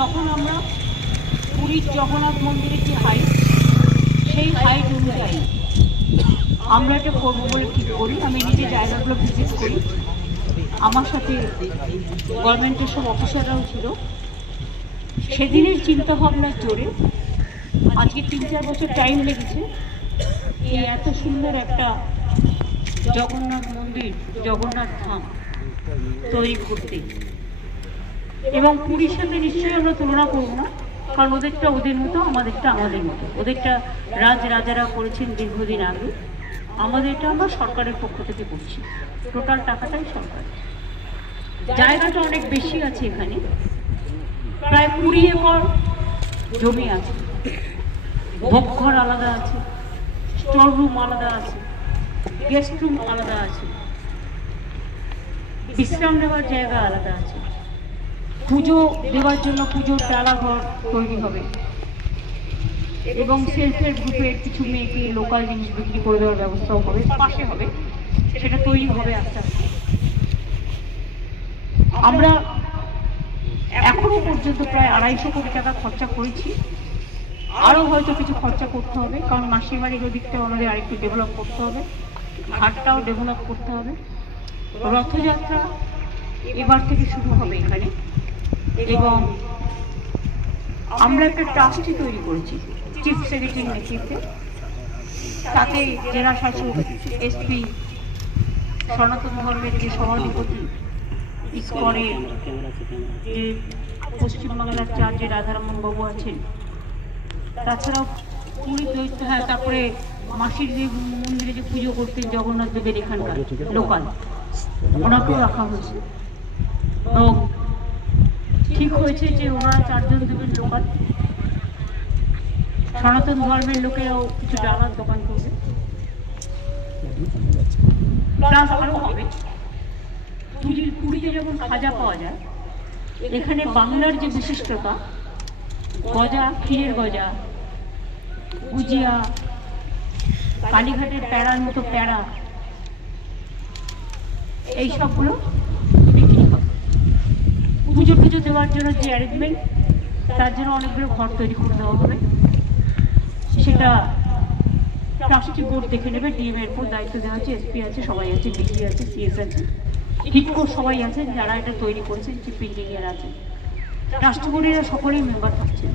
তখন আমরা পুরীর জগন্নাথ মন্দিরের যে হাইট, সেই হাইট অনুযায়ী আমরা এটা করবো বলে ঠিক করি। আমি নিজে জায়গাগুলো ভিজিট করি, আমার সাথে গভর্নমেন্টের সব অফিসাররাও ছিল। সেদিনের চিন্তাভাবনার জোরে আজকে 3-4 বছর টাইম লেগেছে এই এত সুন্দর একটা জগন্নাথ মন্দির, জগন্নাথ ধাম তৈরি করতে। এবং পুরীর সাথে নিশ্চয়ই আমরা তুলনা করবো না, কারণ ওদেরটা ওদের মতো, আমাদেরটা আমাদের মতো। ওদেরটা রাজারা করেছেন দীর্ঘদিন আগে, আমাদেরটা আমরা সরকারের পক্ষ থেকে করছি। টোটাল টাকাটাই সরকার। জায়গাটা অনেক বেশি আছে, এখানে প্রায় 20 একর জমি আছে। ভোগঘর আলাদা আছে, স্টোর রুম আলাদা আছে, গেস্ট রুম আলাদা আছে, বিশ্রাম নেওয়ার জায়গা আলাদা আছে, পুজো দেওয়ার জন্য পুজোর ডালাঘর তৈরি হবে এবং সেলফ হেল্প গ্রুপের কিছু মেয়েকে লোকাল জিনিস বিক্রি করে দেওয়ার ব্যবস্থাও হবে, পাশে হবে, সেটা তৈরি হবে আস্তে আস্তে। আমরা এখনো পর্যন্ত প্রায় 250 কোটি টাকা খরচা করেছি। আরও হয়তো কিছু খরচা করতে হবে, কারণ মাসির বাড়ির ওদিকটাও আমাদের আরেকটু ডেভেলপ করতে হবে, ঘাটটাও ডেভেলপ করতে হবে। রথযাত্রা এবার থেকে শুরু হবে এখানে, এবং আমরা একটা ট্রাস্টি তৈরি করেছি চিফ সেক্রেটারির নেতৃত্বে। তাতে জেলা শাসক, এসপি, সনাতন ধর্মের যে সভাধিপতি, ইসকনের যে পশ্চিমবাংলার চার্জে রাধারমন বাবু আছেন, তাছাড়াও পুরী দৈত্য, হ্যাঁ, তারপরে মাসির যে মন্দিরে যে পুজো করতেন জগন্নাথ দেবের এখানকার লোকাল, ওনাকেও রাখা হয়েছে। এবং ঠিক হয়েছে যে ওনারা 4 জন দেবেন লোকাল। সনাতন ধর্মের লোকেরাও কিছু ডালার দোকান করবে, প্লাস আরও হবে। পুরীতে যখন খাজা পাওয়া যায়, এখানে বাংলার যে বিশিষ্টতা, গজা, ক্ষীরের গজা, গুজিয়া, কালীঘাটের প্যাড়ার মতো প্যাড়া, এই সবগুলো বিক্রি হয়। পুজো দেওয়ার জন্য যে অ্যারেঞ্জমেন্ট, তার জন্য অনেকগুলো ঘর তৈরি করে দেওয়া হবে। সেটা ট্রাস্টি বোর্ড দেখে নেবে, ডিএম এর উপর দায়িত্ব দেওয়া আছে, এসপি আছে, সবাই আছে, ডিসি আছে, সিএস আছে, হিটকো সবাই আছেন যারা এটা তৈরি করেছেন, চিফ ইঞ্জিনিয়ার আছেন, ট্রাস্টি বোর্ডেরা সকলেই মেম্বার থাকছেন।